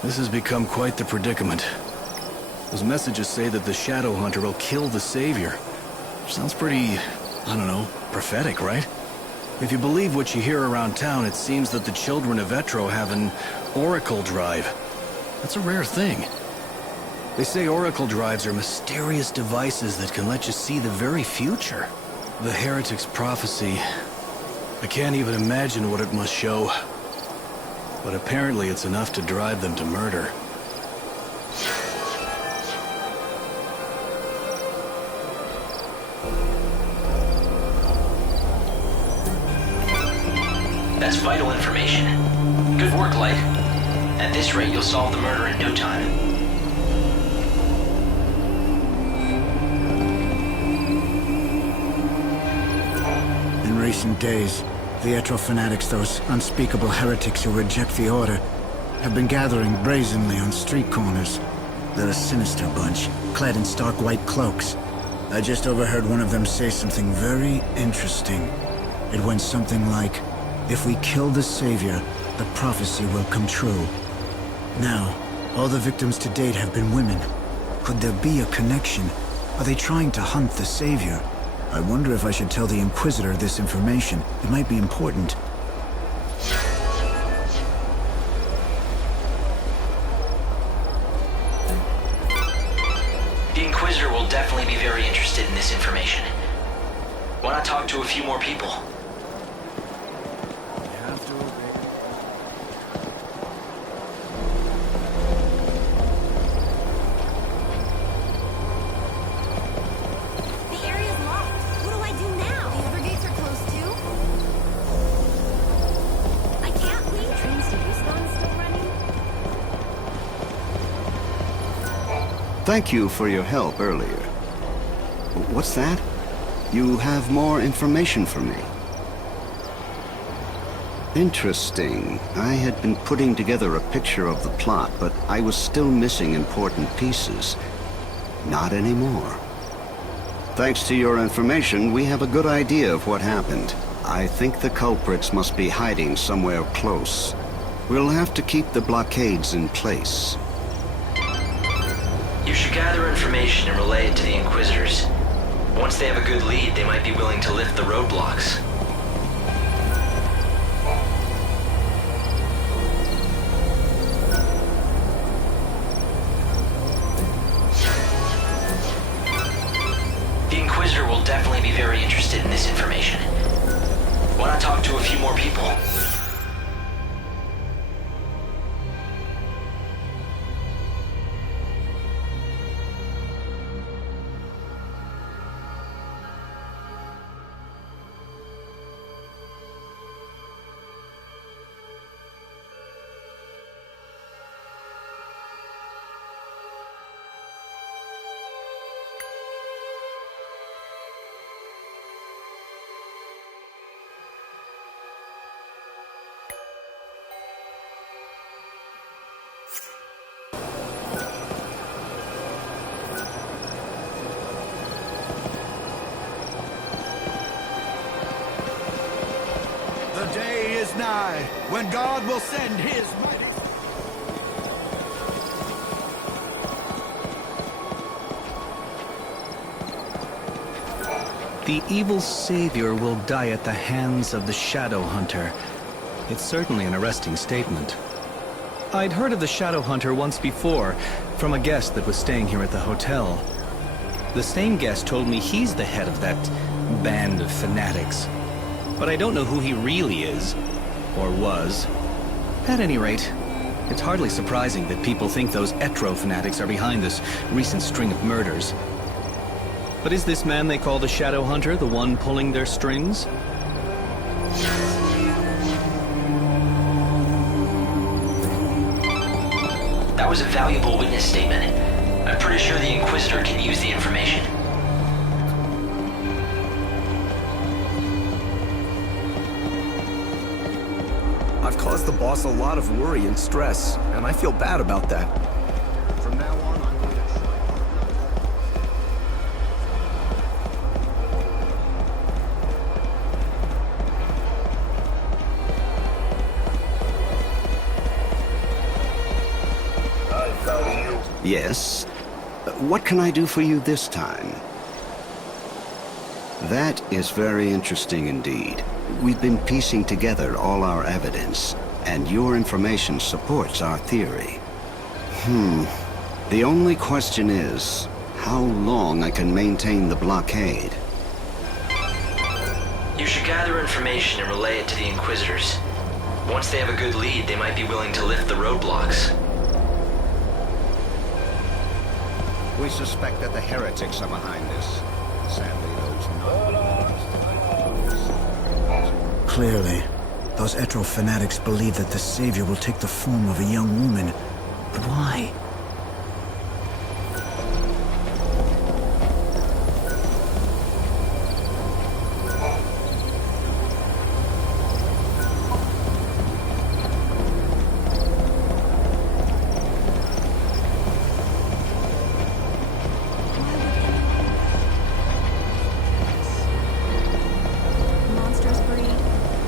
This has become quite the predicament. Those messages say that the Shadow Hunter will kill the Savior. Sounds pretty, I don't know, prophetic, right? If you believe what you hear around town, it seems that the children of Etro have an oracle drive. That's a rare thing. They say oracle drives are mysterious devices that can let you see the very future. The heretic's prophecy. I can't even imagine what it must show. But apparently it's enough to drive them to murder. That's vital information. Good work, Light. At this rate, you'll solve the murder in no time. In recent days, the Etro fanatics, those unspeakable heretics who reject the Order, have been gathering brazenly on street corners. They're a sinister bunch, clad in stark white cloaks. I just overheard one of them say something very interesting. It went something like, "If we kill the Savior, the prophecy will come true." Now, all the victims to date have been women. Could there be a connection? Are they trying to hunt the Savior? I wonder if I should tell the Inquisitor this information. It might be important. The Inquisitor will definitely be very interested in this information. Why not talk to a few more people? Thank you for your help earlier. What's that? You have more information for me. Interesting. I had been putting together a picture of the plot, but I was still missing important pieces. Not anymore. Thanks to your information, we have a good idea of what happened. I think the culprits must be hiding somewhere close. We'll have to keep the blockades in place. You should gather information and relay it to the Inquisitors. Once they have a good lead, they might be willing to lift the roadblocks. The Inquisitor will definitely be very interested in this information. Why not talk to a few more people? The day is nigh, when God will send his mighty... The evil Savior will die at the hands of the Shadow Hunter. It's certainly an arresting statement. I'd heard of the Shadow Hunter once before, from a guest that was staying here at the hotel. The same guest told me he's the head of that band of fanatics. But I don't know who he really is, or was. At any rate, it's hardly surprising that people think those Etro fanatics are behind this recent string of murders. But is this man they call the Shadow Hunter the one pulling their strings? That was a valuable witness statement. I'm pretty sure the Inquisitor can use the information. I've caused the boss a lot of worry and stress, and I feel bad about that. From now on, I'm going to try. Yes? What can I do for you this time? That is very interesting indeed. We've been piecing together all our evidence, and your information supports our theory. The only question is, how long I can maintain the blockade? You should gather information and relay it to the Inquisitors. Once they have a good lead, they might be willing to lift the roadblocks. We suspect that the heretics are behind this. Sadly, those non... Clearly, those Etro fanatics believe that the Savior will take the form of a young woman. But why? Monsters breed,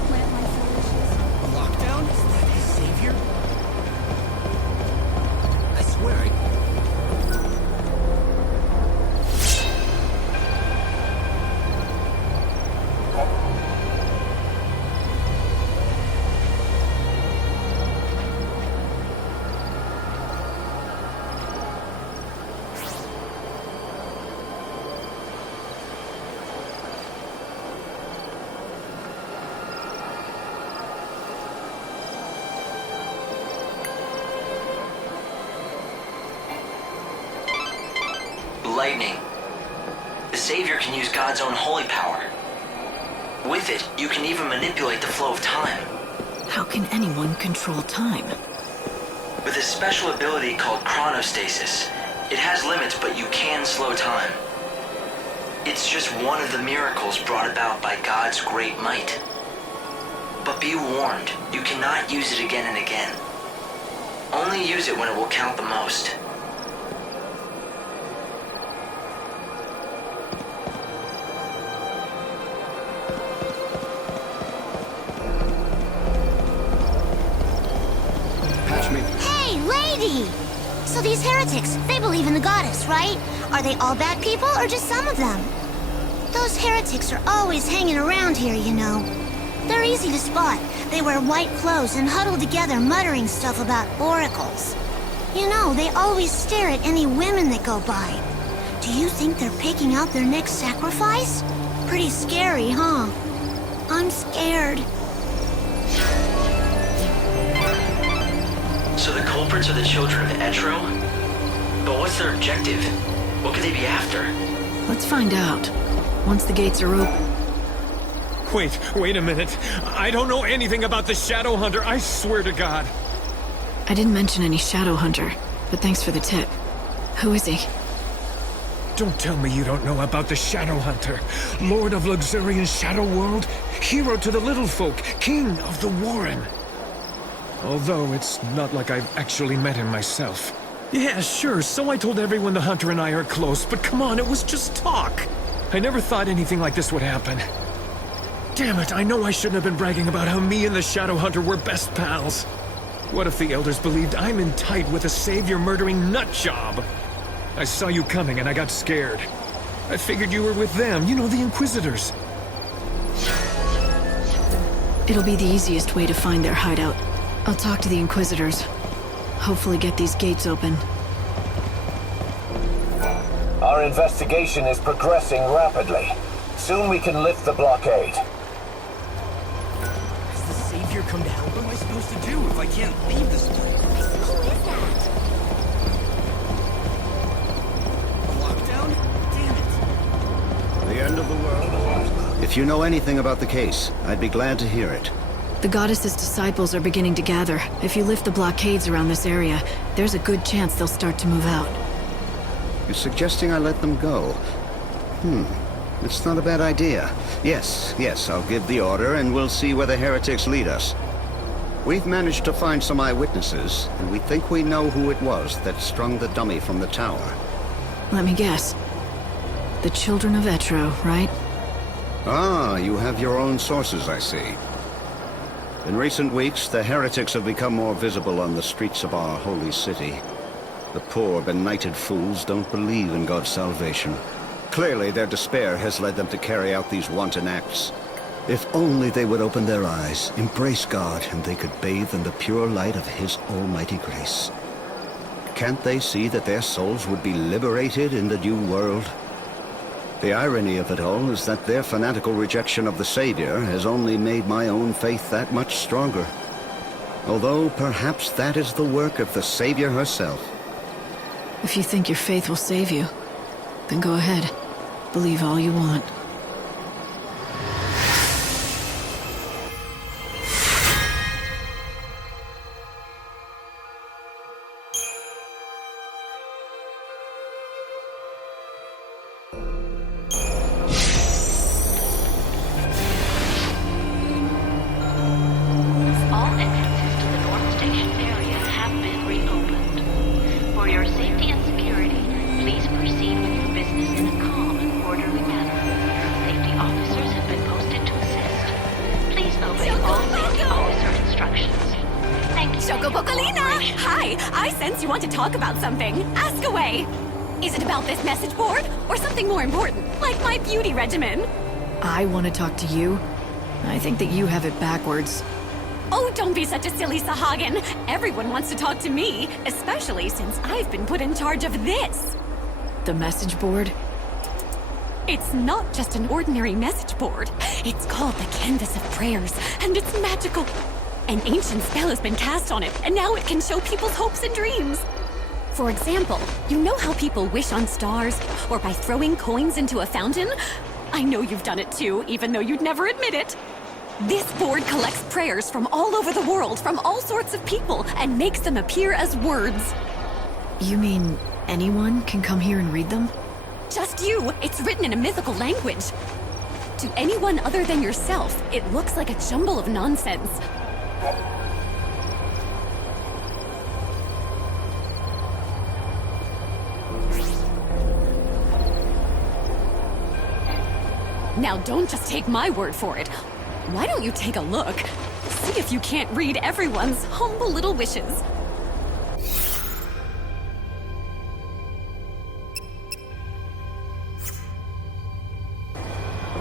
plant life delicious. Lockdown? Is that his savior? I swear Lightning. The Savior can use God's own holy power. With it, you can even manipulate the flow of time. How can anyone control time? With a special ability called chronostasis, it has limits, but you can slow time. It's just one of the miracles brought about by God's great might. But be warned, you cannot use it again and again. Only use it when it will count the most. Patch me. Hey, lady! So these heretics, they believe in the goddess, right? Are they all bad people, or just some of them? Those heretics are always hanging around here, you know. They're easy to spot. They wear white clothes and huddle together muttering stuff about oracles. You know, they always stare at any women that go by. Do you think they're picking out their next sacrifice? Pretty scary, huh? I'm scared. So the culprits are the children of Etro? But what's their objective? What could they be after? Let's find out. Once the gates are open. Wait a minute. I don't know anything about the Shadow Hunter, I swear to God. I didn't mention any Shadow Hunter, but thanks for the tip. Who is he? Don't tell me you don't know about the Shadow Hunter. Lord of luxuriant Shadow World, hero to the little folk, king of the Warren. Although it's not like I've actually met him myself. Yeah, sure, so I told everyone the Hunter and I are close, but come on, it was just talk. I never thought anything like this would happen. Damn it, I know I shouldn't have been bragging about how me and the Shadow Hunter were best pals. What if the Elders believed I'm in tight with a savior-murdering nutjob? I saw you coming and I got scared. I figured you were with them, you know, the Inquisitors. It'll be the easiest way to find their hideout. I'll talk to the Inquisitors. Hopefully get these gates open. Our investigation is progressing rapidly. Soon we can lift the blockade. Has the savior come to help? What am I supposed to do if I can't leave this place? Who is that? Lockdown? Damn it. The end of the world. If you know anything about the case, I'd be glad to hear it. The goddess's disciples are beginning to gather. If you lift the blockades around this area, there's a good chance they'll start to move out. You're suggesting I let them go? It's not a bad idea. Yes, I'll give the order and we'll see where the heretics lead us. We've managed to find some eyewitnesses, and we think we know who it was that strung the dummy from the tower. Let me guess. The children of Etro, right? Ah, you have your own sources, I see. In recent weeks, the heretics have become more visible on the streets of our holy city. The poor, benighted fools don't believe in God's salvation. Clearly, their despair has led them to carry out these wanton acts. If only they would open their eyes, embrace God, and they could bathe in the pure light of His almighty grace. Can't they see that their souls would be liberated in the new world? The irony of it all is that their fanatical rejection of the Savior has only made my own faith that much stronger. Although perhaps that is the work of the Savior herself. If you think your faith will save you, then go ahead. Believe all you want. All entrances to the North Station area have been reopened. For your safety and security, please proceed with your business in a calm and orderly manner. Safety officers have been posted to assist. Please obey all safety officer instructions. Thank you. Chocobocolina! Hi! I sense you want to talk about something. Ask away! Is it about this message board? Or something more important, like my beauty regimen? I want to talk to you. I think that you have it backwards. Oh, don't be such a silly Sahagin. Everyone wants to talk to me, especially since I've been put in charge of this. The message board? It's not just an ordinary message board. It's called the Canvas of Prayers, and it's magical. An ancient spell has been cast on it, and now it can show people's hopes and dreams. For example, you know how people wish on stars, or by throwing coins into a fountain? I know you've done it too, even though you'd never admit it. This board collects prayers from all over the world, from all sorts of people, and makes them appear as words. You mean anyone can come here and read them? Just you. It's written in a mythical language. To anyone other than yourself, it looks like a jumble of nonsense. Now don't just take my word for it. Why don't you take a look? See if you can't read everyone's humble little wishes.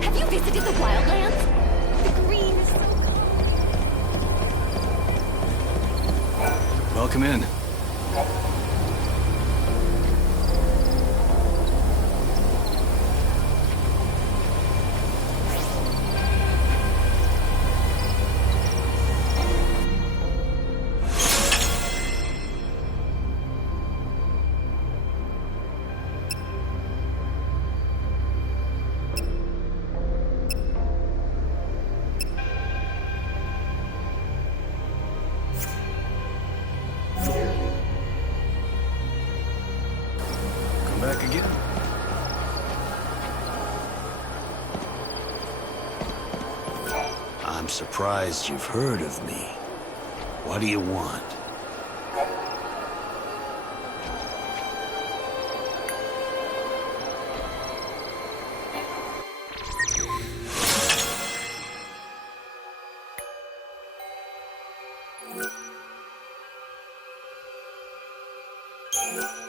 Have you visited the wildlands? The green is so... Welcome in. Back again. I'm surprised you've heard of me. What do you want? You